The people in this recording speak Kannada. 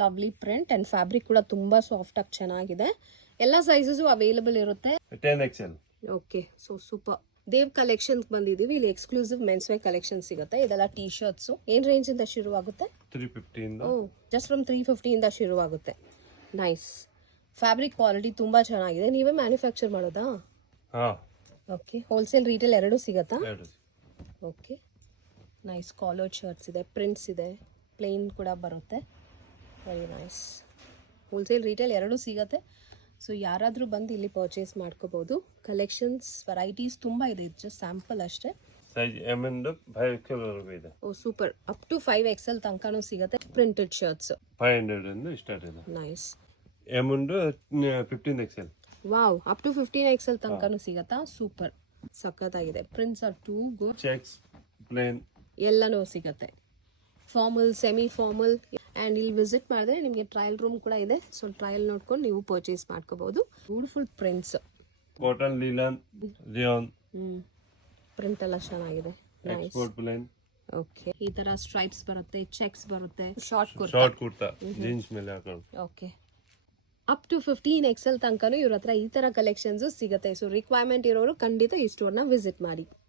ಲವ್ಲಿ ಪ್ರಿಂಟ್ ಅಂಡ್ ಫ್ಯಾಬ್ರಿಕ್ ಕೂಡ ತುಂಬಾ ಸಾಫ್ಟ್ ಆಗಿ ಚೆನ್ನಾಗಿದೆ. ಎಲ್ಲ ಸೈಜಸ್ ಅವೈಲೇಬಲ್ ಇರುತ್ತೆ. 10XL. Okay, so super. Dev collection ಬಂದಿದೀವಿ. ಇಲ್ಲಿ ಎಕ್ಸ್ಕ್ಲೂಸಿವ್ ಮೆನ್ಸ್ ವೇರ್ ಕಲೆಕ್ಷನ್ ಸಿಗುತ್ತೆ. ಇದೆಲ್ಲ ಟೀ ಶರ್ಟ್ಸ್. ಏನ್ ರೇಂಜ್ ಇಂದ ಶುರುವಾಗುತ್ತೆ? 350 ಇಂದ. ಜಸ್ಟ್ ಫ್ರಮ್ 350 ಇಂದ ಶುರುವಾಗುತ್ತೆ. ನೈಸ್. ಫ್ಯಾಬ್ರಿಕ್ ಕ್ವಾಲಿಟಿ ತುಂಬಾ ಚೆನ್ನಾಗಿದೆ. ನೀವೇ ಮ್ಯಾನುಫ್ಯಾಕ್ಚರ್ ಮಾಡೋದಾ? ಹಾ. ಓಕೆ, ಹೋಲ್ಸೇಲ್ ರೀಟೇಲ್ ಎರಡೂ ಸಿಗತ್ತಾ? ಎರಡು. Okay, nice. ಕಾಲರ್ ಶರ್ಟ್ಸ್ ಇದೆ, ಪ್ರಿಂಟ್ಸ್ ಇದೆ, ಪ್ಲೇನ್ ಕೂಡ ಬರುತ್ತೆ. Very nice. ಹೋಲ್ಸೇಲ್ ರೀಟೇಲ್ ಎರಡೂ ಸಿಗತ್ತೆ. ಸೊ ಯಾರಾದರೂ ಬಂದು ಇಲ್ಲಿ ಪರ್ಚೇಸ್ ಮಾಡ್ಕೋಬಹುದು. ಕಲೆಕ್ಷನ್ಸ್ ವೆರೈಟೀಸ್ ತುಂಬಾ ಇದೆ. ಇದು ಜಸ್ಟ್ ಸ್ಯಾಂಪಲ್ ಅಷ್ಟೇ. ಸೈಜ್ M ಇಂದ 5XL ವರೆಗೂ ಇದೆ. ಓ ಸೂಪರ್. ಅಪ್ ಟು 5XL ತನಕನೂ ಸಿಗುತ್ತೆ. ಪ್ರಿಂಟೆಡ್ ಶರ್ಟ್ಸ್ 500 ಇಂದ ಸ್ಟಾರ್ಟ್ ಇದೆ. ನೈಸ್. M ಇಂದ 15XL. Wow, up to 15XL ತನಕನೂ ಸಿಗತ್ತಾ? ಸೂಪರ್, ಸಖತ್ತಾಗಿದೆ. Prints are too good. Checks, plain ಎಲ್ಲನೂ ಸಿಗತ್ತೆ. Formal, semi formal. ಆ್ಯಂಡ್ ಇಲ್ಲಿ ವಿಸಿಟ್ ಮಾಡಿದ್ರೆ ನಿಮಗೆ ಟ್ರಯಲ್ ರೂಮ್ ಕೂಡ ಇದೆ. ಸೊ ಟ್ರಯಲ್ ನೋಡ್ಕೊಂಡು ನೀವು ಪರ್ಚೇಸ್ ಮಾಡ್ಕೋಬಹುದು. Beautiful prints. Cotton, ಲೀಲನ್, rayon. Print ಎಲ್ಲ ಚೆನ್ನಾಗಿದೆ. Export plane. ಓಕೆ, ಈ ತರ ಸ್ಟ್ರೈಪ್ಸ್ ಬರುತ್ತೆ, ಚೆಕ್ಸ್ ಬರುತ್ತೆ, ಶಾರ್ಟ್ ಕುರ್ತಾ ಜೀನ್ಸ್ ಮೇಲೆ ಹಾಕೊಂಡು. ಓಕೆ, ಅಪ್ ಟು 15XL ತನಕನೂ ಇವ್ರ ಹತ್ರ ಈ ತರ ಕಲೆಕ್ಷನ್ಸ್ ಸಿಗುತ್ತೆ. ಸೊ ರಿಕ್ವೈರ್ಮೆಂಟ್ ಇರೋರು ಖಂಡಿತ ಈ ಸ್ಟೋರ್ನ ವಿಸಿಟ್ ಮಾಡಿ.